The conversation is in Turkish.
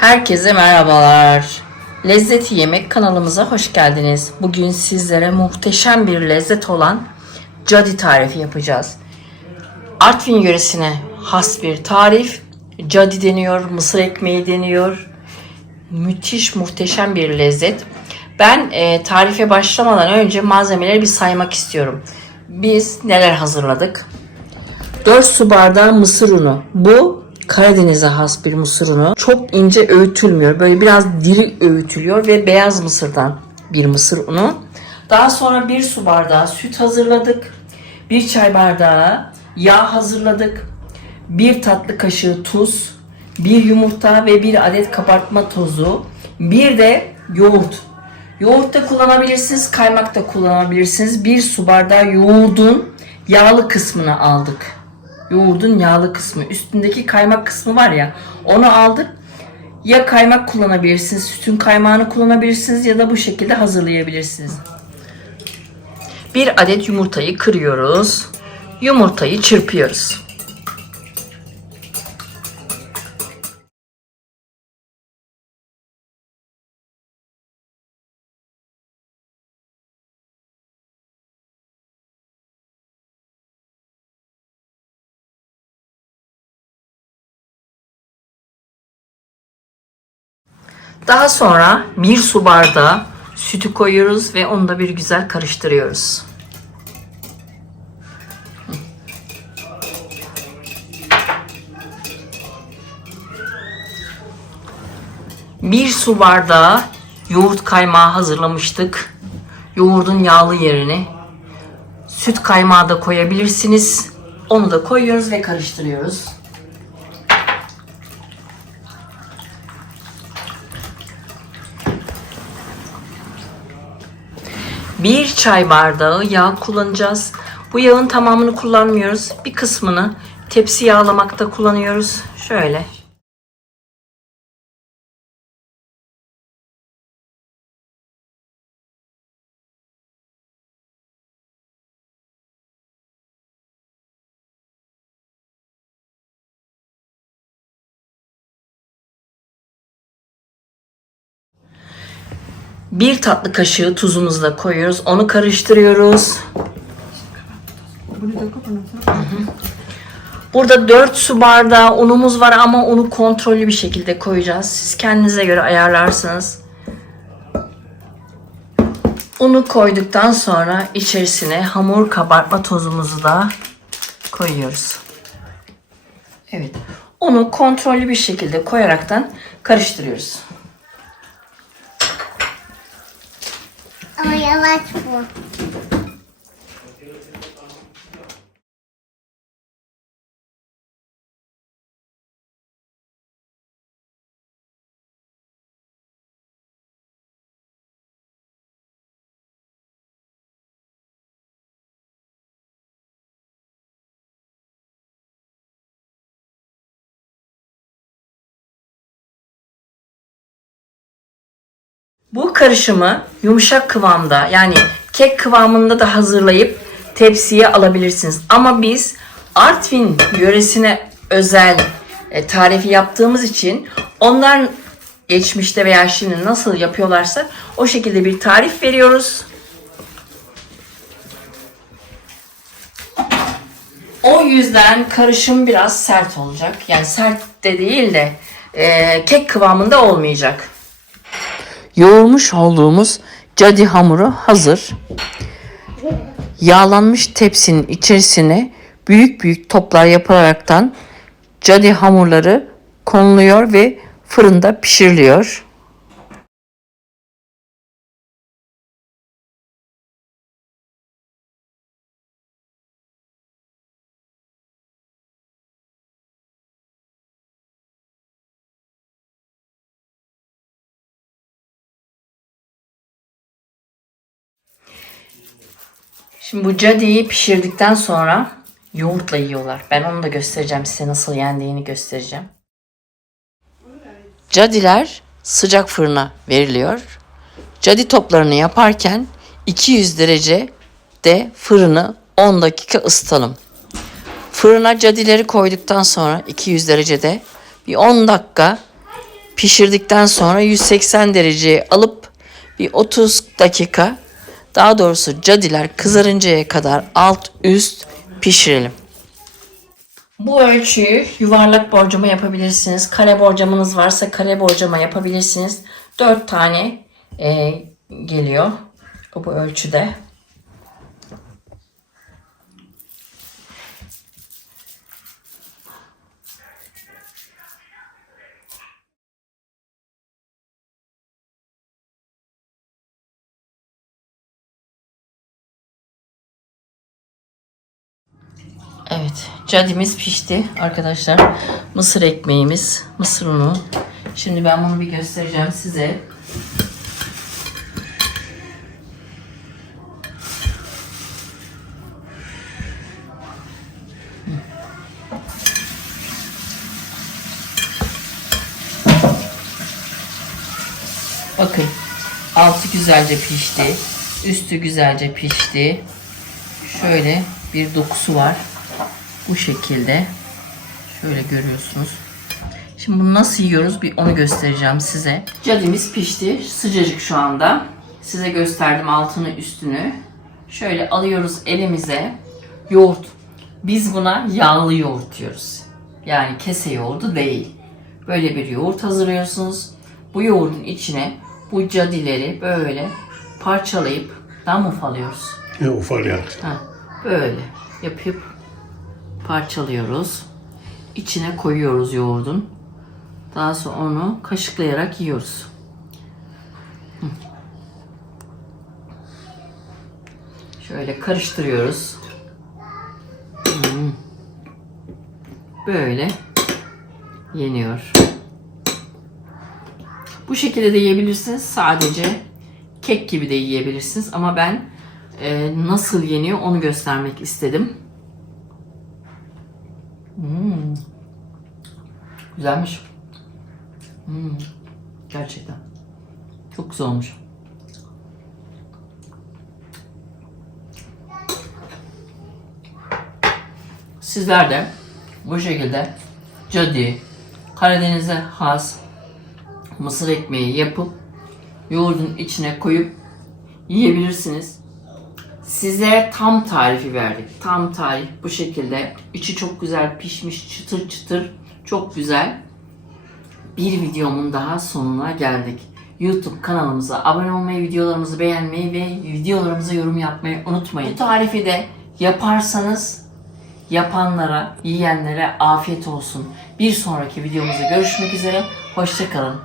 Herkese merhabalar. Lezzeti Yemek kanalımıza hoş geldiniz. Bugün sizlere muhteşem bir lezzet olan cadi tarifi yapacağız. Artvin yöresine has bir tarif. Cadi deniyor, mısır ekmeği deniyor. Müthiş, muhteşem bir lezzet. Ben e, tarife başlamadan önce malzemeleri bir saymak istiyorum. Biz neler hazırladık? 4 su bardağı mısır unu. Bu Karadeniz'e has bir mısır unu. Çok ince öğütülmüyor. Böyle biraz diri öğütülüyor ve beyaz mısırdan bir mısır unu. Daha sonra 1 su bardağı süt hazırladık. 1 çay bardağı yağ hazırladık. 1 tatlı kaşığı tuz, 1 yumurta ve 1 adet kabartma tozu, bir de yoğurt. Yoğurt da kullanabilirsiniz, kaymak da kullanabilirsiniz. 1 su bardağı yoğurdun yağlı kısmını aldık yoğurdun yağlı kısmı. Üstündeki kaymak kısmı var ya onu aldık. Ya kaymak kullanabilirsiniz, sütün kaymağını kullanabilirsiniz ya da bu şekilde hazırlayabilirsiniz. Bir adet yumurtayı kırıyoruz. Yumurtayı çırpıyoruz. Daha sonra bir su bardağı sütü koyuyoruz ve onu da bir güzel karıştırıyoruz. Bir su bardağı yoğurt kaymağı hazırlamıştık. Yoğurdun yağlı yerini süt kaymağı da koyabilirsiniz. Onu da koyuyoruz ve karıştırıyoruz. Bir çay bardağı yağ kullanacağız. Bu yağın tamamını kullanmıyoruz. Bir kısmını tepsi yağlamakta kullanıyoruz. Şöyle. Bir tatlı kaşığı tuzumuzu da koyuyoruz. Onu karıştırıyoruz. Burada 4 su bardağı unumuz var ama unu kontrollü bir şekilde koyacağız. Siz kendinize göre ayarlarsınız. Unu koyduktan sonra içerisine hamur kabartma tozumuzu da koyuyoruz. Evet. Onu kontrollü bir şekilde koyaraktan karıştırıyoruz. Ama yavaş bu. Bu karışımı yumuşak kıvamda yani kek kıvamında da hazırlayıp tepsiye alabilirsiniz. Ama biz Artvin yöresine özel e, tarifi yaptığımız için onlar geçmişte veya şimdi nasıl yapıyorlarsa o şekilde bir tarif veriyoruz. O yüzden karışım biraz sert olacak. Yani sert de değil de e, kek kıvamında olmayacak. Yoğurmuş olduğumuz cadi hamuru hazır. Yağlanmış tepsinin içerisine büyük büyük toplar yapılaraktan cadi hamurları konuluyor ve fırında pişiriliyor. Şimdi bu cadiyi pişirdikten sonra yoğurtla yiyorlar. Ben onu da göstereceğim size nasıl yendiğini göstereceğim. Cadiler sıcak fırına veriliyor. Cadi toplarını yaparken 200 derece de fırını 10 dakika ısıtalım. Fırına cadileri koyduktan sonra 200 derecede bir 10 dakika pişirdikten sonra 180 dereceye alıp bir 30 dakika daha doğrusu cadiler kızarıncaya kadar alt üst pişirelim. Bu ölçüyü yuvarlak borcama yapabilirsiniz. Kare borcamanız varsa kare borcama yapabilirsiniz. 4 tane e, geliyor bu, ölçüde. Evet, cadimiz pişti arkadaşlar. Mısır ekmeğimiz, mısır unu. Şimdi ben bunu bir göstereceğim size. Bakın, altı güzelce pişti. Üstü güzelce pişti. Şöyle bir dokusu var. Bu şekilde. Şöyle görüyorsunuz. Şimdi bunu nasıl yiyoruz bir onu göstereceğim size. Cadimiz pişti. Sıcacık şu anda. Size gösterdim altını üstünü. Şöyle alıyoruz elimize. Yoğurt. Biz buna yağlı yoğurt diyoruz. Yani kese yoğurdu değil. Böyle bir yoğurt hazırlıyorsunuz. Bu yoğurdun içine bu cadileri böyle parçalayıp tam ufalıyoruz. Ne ufalıyor. Ha, böyle yapıp parçalıyoruz. İçine koyuyoruz yoğurdun. Daha sonra onu kaşıklayarak yiyoruz. Şöyle karıştırıyoruz. Hmm. Böyle yeniyor. Bu şekilde de yiyebilirsiniz. Sadece kek gibi de yiyebilirsiniz. Ama ben e, nasıl yeniyor onu göstermek istedim. Hmm. Güzelmiş. Hmm. Gerçekten. Çok güzel olmuş. Sizler de bu şekilde cadi, Karadeniz'e has mısır ekmeği yapıp yoğurdun içine koyup yiyebilirsiniz. Sizlere tam tarifi verdik. Tam tarif bu şekilde. İçi çok güzel pişmiş, çıtır çıtır. Çok güzel. Bir videomun daha sonuna geldik. YouTube kanalımıza abone olmayı, videolarımızı beğenmeyi ve videolarımıza yorum yapmayı unutmayın. Bu tarifi de yaparsanız yapanlara, yiyenlere afiyet olsun. Bir sonraki videomuzda görüşmek üzere. Hoşçakalın.